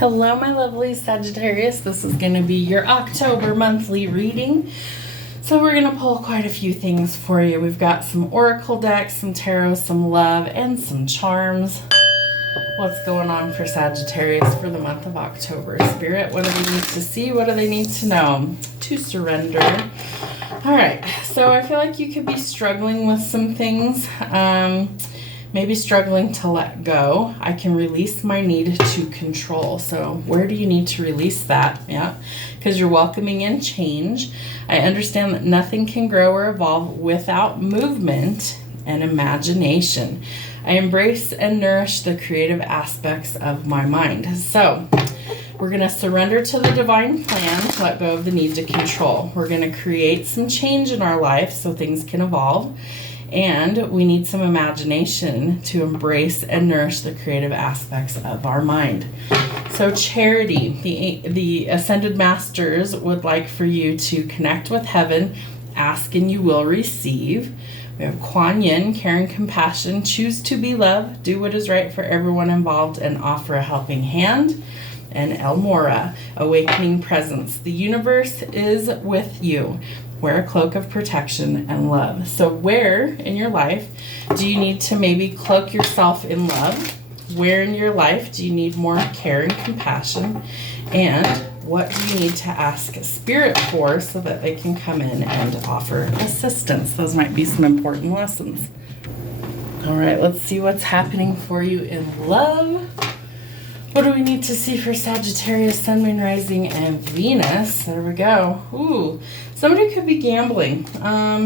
Hello, my lovely Sagittarius. This is going to be your October monthly reading. So we're going to pull quite a few things for you. We've got some oracle decks, some tarot, some love, and some charms. What's going on for Sagittarius for the month of October? Spirit, what do they need to see? What do they need to know? To surrender. All right. So I feel like you could be struggling with some things. Maybe struggling to let go. I can release my need to control. So where do you need to release that? Yeah, because you're welcoming in change. I understand that nothing can grow or evolve without movement and imagination. I embrace and nourish the creative aspects of my mind. So we're going to surrender to the divine plan, to let go of the need to control. We're going to create some change in our life so things can evolve. And we need some imagination to embrace and nourish the creative aspects of our mind. So Charity, the Ascended Masters would like for you to connect with heaven, ask and you will receive. We have Kuan Yin, care and compassion, choose to be love, do what is right for everyone involved, and offer a helping hand. And El Mora, awakening presence. The universe is with you. Wear a cloak of protection and love. So where in your life do you need to maybe cloak yourself in love? Where in your life do you need more care and compassion? And what do you need to ask Spirit for so that they can come in and offer assistance? Those might be some important lessons. All right, let's see what's happening for you in love. What do we need to see for Sagittarius, Sun, Moon, Rising, and Venus? There we go. Ooh, somebody could be gambling.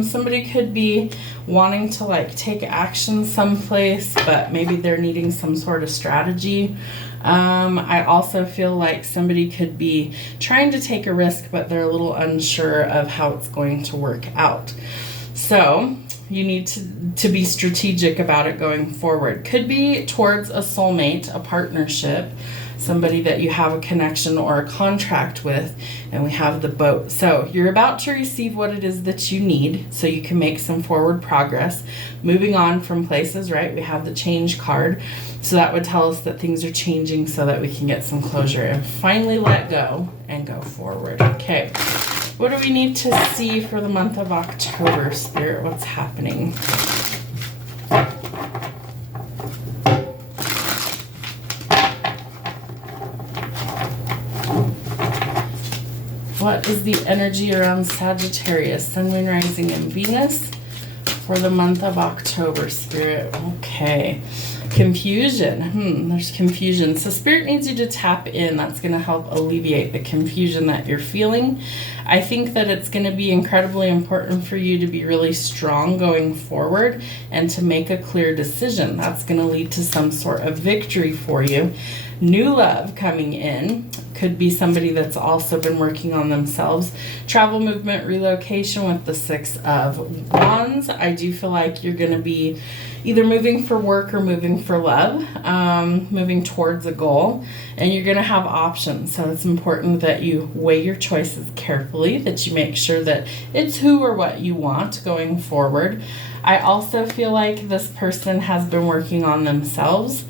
Somebody could be wanting to take action someplace, but maybe they're needing some sort of strategy. I also feel like somebody could be trying to take a risk, but they're a little unsure of how it's going to work out. So you need to be strategic about it going forward. Could be towards a soulmate, a partnership, somebody that you have a connection or a contract with, and we have the boat. So you're about to receive what it is that you need so you can make some forward progress. Moving on from places, right? We have the change card. So that would tell us that things are changing so that we can get some closure and finally let go and go forward. Okay. What do we need to see for the month of October, Spirit? What's happening? What is the energy around Sagittarius, Sun, Moon, Rising, and Venus for the month of October, Spirit? Okay. Confusion. There's confusion. So Spirit needs you to tap in. That's going to help alleviate the confusion that you're feeling. I think that it's going to be incredibly important for you to be really strong going forward and to make a clear decision. That's going to lead to some sort of victory for you. New love coming in. Could be somebody that's also been working on themselves. Travel, movement, relocation with the Six of Wands. I do feel like you're going to be either moving for work or moving for love, moving towards a goal, and you're going to have options. So it's important that you weigh your choices carefully, that you make sure that it's who or what you want going forward. I also feel like this person has been working on themselves.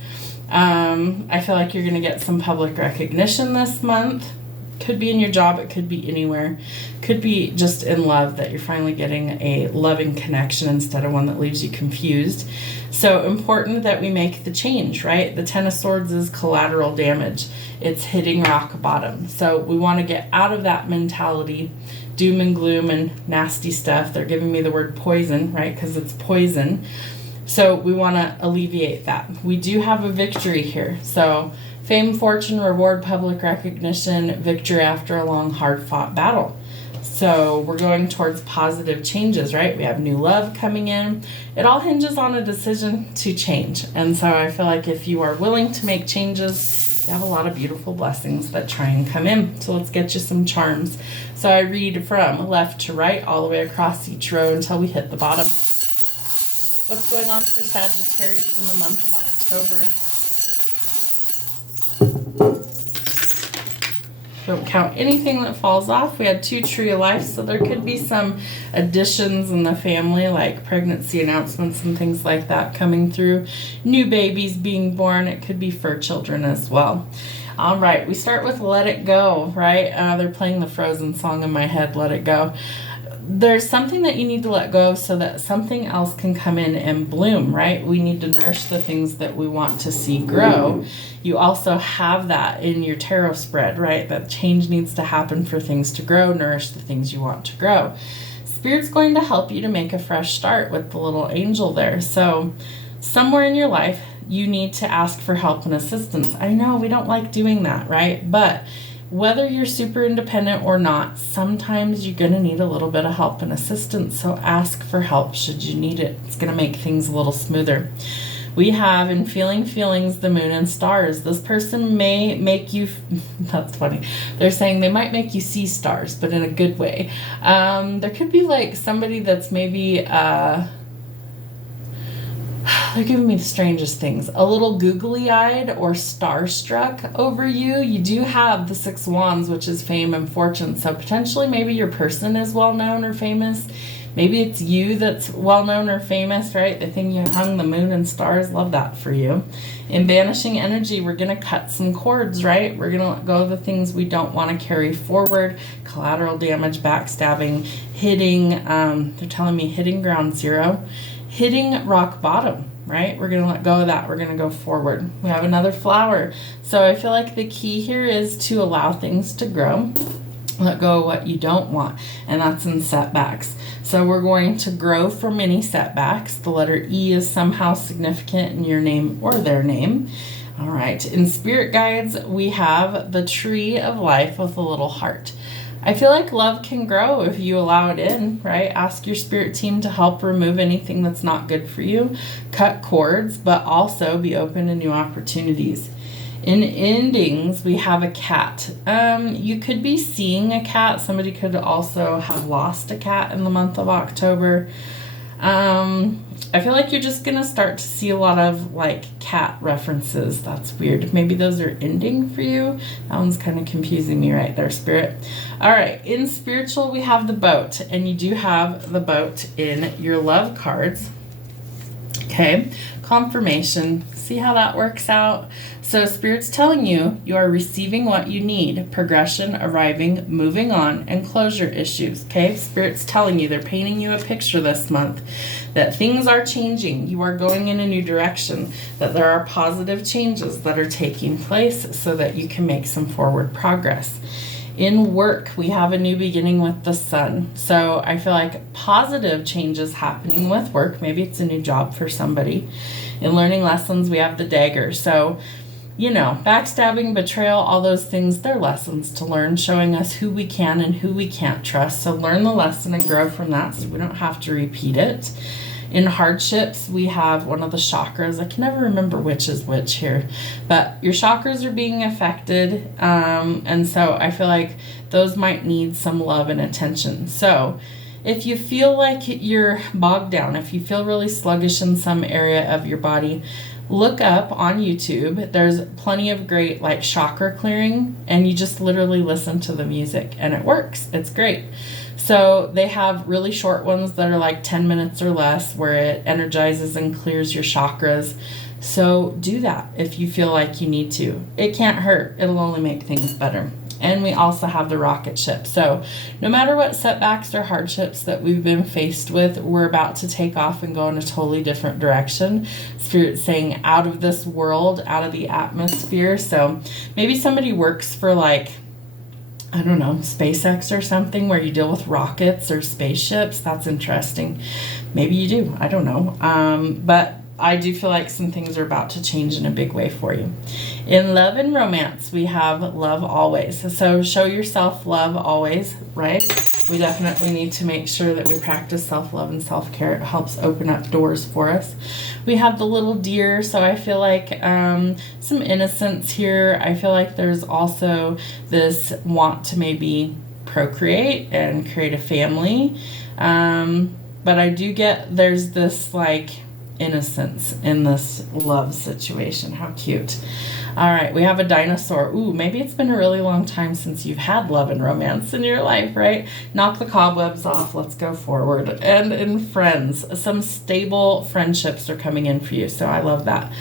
I feel like you're going to get some public recognition this month. Could be in your job, it could be anywhere. Could be just in love, that you're finally getting a loving connection instead of one that leaves you confused. So important that we make the change, right? The Ten of Swords is collateral damage. It's hitting rock bottom. So we want to get out of that mentality, doom and gloom and nasty stuff. They're giving me the word poison, right? Because it's poison. So we want to alleviate that. We do have a victory here. So fame, fortune, reward, public recognition, victory after a long, hard-fought battle. So we're going towards positive changes, right? We have new love coming in. It all hinges on a decision to change. And so I feel like if you are willing to make changes, you have a lot of beautiful blessings that try and come in. So let's get you some charms. So I read from left to right, all the way across each row until we hit the bottom. What's going on for Sagittarius in the month of October? Don't count anything that falls off. We had 2 Tree of Life, so there could be some additions in the family, like pregnancy announcements and things like that coming through. New babies being born. It could be fur children as well. All right, we start with Let It Go, right? They're playing the Frozen song in my head, Let It Go. There's something that you need to let go so that something else can come in and bloom, right? We need to nourish the things that we want to see grow. You also have that in your tarot spread, right? That change needs to happen for things to grow, nourish the things you want to grow. Spirit's going to help you to make a fresh start with the little angel there. So somewhere in your life, you need to ask for help and assistance. I know we don't like doing that, right? But whether you're super independent or not, sometimes you're going to need a little bit of help and assistance. So ask for help should you need it. It's going to make things a little smoother. We have in Feeling Feelings, the moon and stars. This person may make you, that's funny. They're saying they might make you see stars, but in a good way. There could be like somebody that's maybe, they're giving me the strangest things. A little googly-eyed or starstruck over you. You do have the 6 wands, which is fame and fortune. So potentially maybe your person is well-known or famous. Maybe it's you that's well-known or famous, right? The thing you hung, the moon and stars. Love that for you. In Banishing Energy, we're going to cut some cords, right? We're going to let go of the things we don't want to carry forward. Collateral damage, backstabbing, hitting, they're telling me hitting ground zero. Hitting rock bottom, right? We're going to let go of that. We're going to go forward. We have another flower. So I feel like the key here is to allow things to grow. Let go of what you don't want, and that's in setbacks. So we're going to grow from any setbacks. The letter E is somehow significant in your name or their name. All right. In Spirit Guides, we have the Tree of Life with a little heart. I feel like love can grow if you allow it in, right? Ask your spirit team to help remove anything that's not good for you, cut cords, but also be open to new opportunities. In Endings, we have a cat. You could be seeing a cat. Somebody could also have lost a cat in the month of October. I feel like you're just going to start to see a lot of like cat references. That's weird. Maybe those are ending for you. That one's kind of confusing me right there, Spirit. All right. In Spiritual, we have the boat, and you do have the boat in your love cards. Okay. Confirmation. See how that works out? So Spirit's telling you you are receiving what you need. Progression, arriving, moving on, and closure issues. Okay? Spirit's telling you, they're painting you a picture this month that things are changing. You are going in a new direction. That there are positive changes that are taking place so that you can make some forward progress. In work, we have a new beginning with the sun. So I feel like positive changes happening with work. Maybe it's a new job for somebody. In learning lessons, we have the dagger. So, you know, backstabbing, betrayal, all those things, they're lessons to learn, showing us who we can and who we can't trust. So learn the lesson and grow from that so we don't have to repeat it. In hardships, we have one of the chakras. I can never remember which is which here, but your chakras are being affected. And so I feel like those might need some love and attention. So if you feel like you're bogged down, if you feel really sluggish in some area of your body, look up on YouTube. There's plenty of great like chakra clearing, and you just literally listen to the music and it works. It's great. So they have really short ones that are like 10 minutes or less where it energizes and clears your chakras. So do that if you feel like you need to. It can't hurt. It'll only make things better. And we also have the rocket ship. So no matter what setbacks or hardships that we've been faced with, we're about to take off and go in a totally different direction. Spirit saying out of this world, out of the atmosphere. So maybe somebody works for like, I don't know, SpaceX or something where you deal with rockets or spaceships. That's interesting. Maybe you do. I don't know. But I do feel like some things are about to change in a big way for you. In love and romance, we have love always. So show yourself love always, right? We definitely need to make sure that we practice self-love and self-care. It helps open up doors for us. We have the little deer, so I feel like some innocence here. I feel like there's also this want to maybe procreate and create a family. But I do get there's this like innocence in this love situation. How cute. All right, we have a dinosaur. Ooh, maybe it's been a really long time since you've had love and romance in your life, right? Knock the cobwebs off. Let's go forward. And in friends, some stable friendships are coming in for you. So I love that.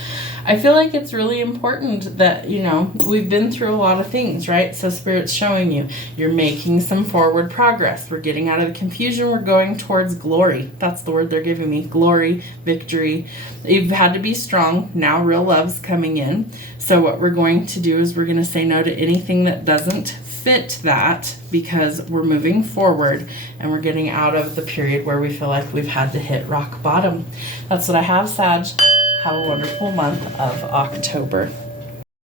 I feel like it's really important that, you know, we've been through a lot of things, right? So Spirit's showing you, you're making some forward progress. We're getting out of the confusion. We're going towards glory. That's the word they're giving me. Glory, victory. You've had to be strong. Now real love's coming in. So what we're going to do is we're going to say no to anything that doesn't fit that, because we're moving forward and we're getting out of the period where we feel like we've had to hit rock bottom. That's what I have, Sag. Have a wonderful month of October.